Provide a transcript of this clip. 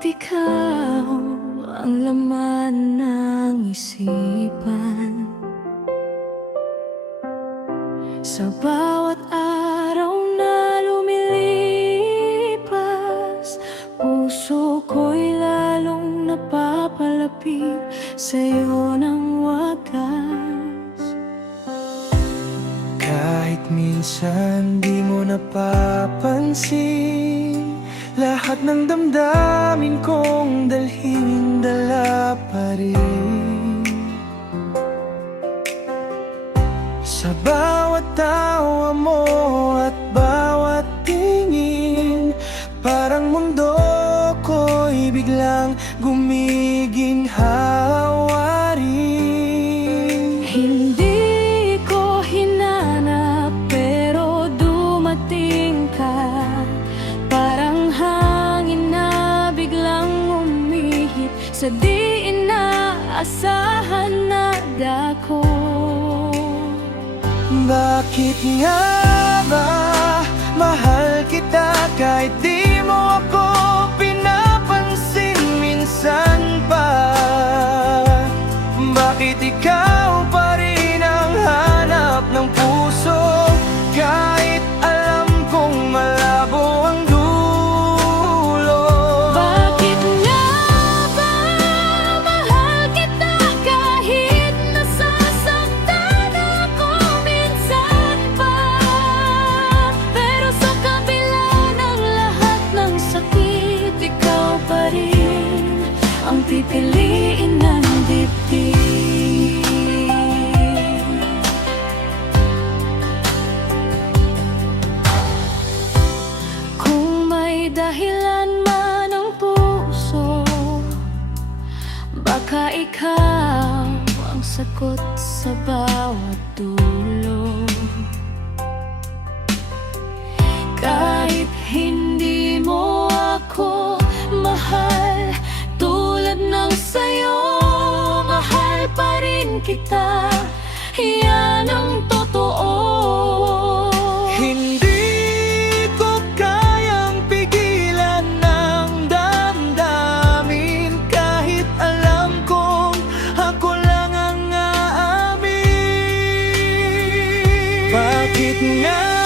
ikaw ang laman ng isipan? Sa bawat araw na lumilipas, puso ko'y lalong napapalapit sa'yo ng wagas. Kahit minsan di mo napapansin, lahat ng damdamin kong dalhin dala pa rin. Sa bawat tawa mo at bawat tingin, parang mundo ko'y biglang gumiginhawa rin. Hindi ko hinanap pero dumating ka, parang hangin na biglang umihip sa di inaasahan na dako. Bakit nga ba mahal kita kahit di mo ako pinapansin minsan pa? Bakit ikaw pa rin ang hanap ng puso kahit alam kong malabo ang dulo? Bakit nga ba mahal kita kahit nasasaktan ako minsan pa? Pero sa kabila ng lahat ng sakit, ikaw pa rin ang pipiliin ng dibdib. Kung may dahilan man ang puso, baka ikaw ang sagot sa bawat dulo. Kahit hindi mo ako mahal tulad ng sa'yo, mahal pa rin kita, yan ang totoo. Hindi ko kayang pigilan ng damdamin kahit alam kong ako lang ang aamin. Bakit nga